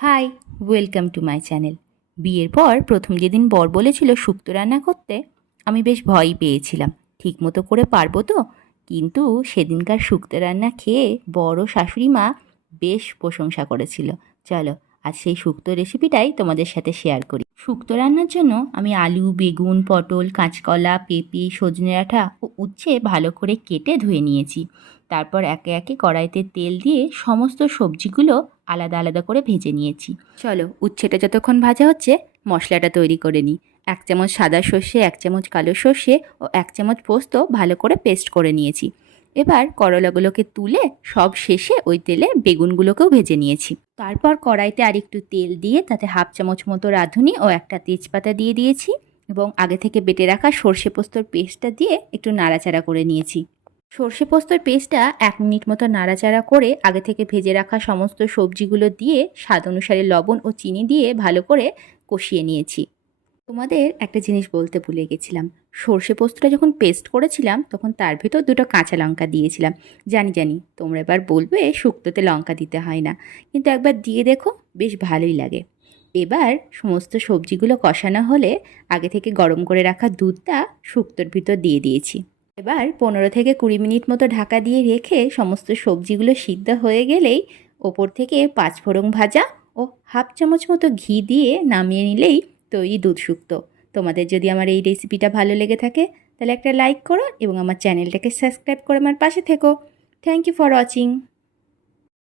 High, welcome to my channel. বিয়ের পর প্রথম যেদিন বর বলেছিল শুক্তো রান্না করতে, আমি বেশ ভয়ই পেয়েছিলাম। ঠিকমতো করে পারবো তো? কিন্তু সেদিনকার শুক্তো রান্না খেয়ে বর ও শাশুড়ি মা বেশ প্রশংসা করেছিল। চলো, আজ সেই শুক্তো রেসিপিটাই তোমাদের সাথে শেয়ার করি। শুক্তো রান্নার জন্য আমি আলু, বেগুন, পটল, কাঁচকলা, পেঁপে, সজনে ডাঁটা ও উচ্ছে ভালো করে কেটে ধুয়ে নিয়েছি। তারপর একে একে কড়াইতে তেল দিয়ে সমস্ত সবজিগুলো আলাদা আলাদা করে ভেজে নিয়েছি। চলো, উচ্ছেটা যতক্ষণ ভাজা হচ্ছে মশলাটা তৈরি করে নিই। 1 চামচ সাদা সর্ষে, 1 চামচ কালো সর্ষে ও 1 চামচ পোস্ত ভালো করে পেস্ট করে নিয়েছি। এবার করলাগুলোকে তুলে সব শেষে ওই তেলে বেগুনগুলোকেও ভেজে নিয়েছি। তারপর কড়াইতে আরেকটু তেল দিয়ে তাতে 1/2 চামচ মতো রাঁধুনি ও একটা তেজপাতা দিয়ে দিয়েছি এবং আগে থেকে বেটে রাখা সর্ষে পোস্তর পেস্টটা দিয়ে একটু নাড়াচাড়া করে নিয়েছি। সর্ষে পোস্তর পেস্টটা 1 মিনিট মতো নাড়াচাড়া করে আগে থেকে ভেজে রাখা সমস্ত সবজিগুলো দিয়ে স্বাদ অনুসারে লবণ ও চিনি দিয়ে ভালো করে কষিয়ে নিয়েছি। তোমাদের একটা জিনিস বলতে ভুলে গেছিলাম, সর্ষে পোস্তটা যখন পেস্ট করেছিলাম তখন তার ভেতর 2টো কাঁচা লঙ্কা দিয়েছিলাম। জানি জানি তোমরা এবার বলবে শুক্তোতে লঙ্কা দিতে হয় না, কিন্তু একবার দিয়ে দেখো, বেশ ভালোই লাগে। এবার সমস্ত সবজিগুলো কষানো হলে আগে থেকে গরম করে রাখা দুধটা শুক্তোর ভিতর দিয়ে দিয়েছি। এবার 15 থেকে 20 মিনিট মতো ঢাকা দিয়ে রেখে সমস্ত সবজিগুলো সিদ্ধ হয়ে গেলেই ওপর থেকে 5 ফোড়ন ভাজা ও 1/2 চামচ মতো ঘি দিয়ে নামিয়ে নিলেই তৈরি দুধ শুক্তো। তোমাদের যদি আমার এই রেসিপিটা ভালো লেগে থাকে তাহলে একটা লাইক করো এবং আমার চ্যানেলটাকে সাবস্ক্রাইব করে আমার পাশে থেকো। Thank you for watching.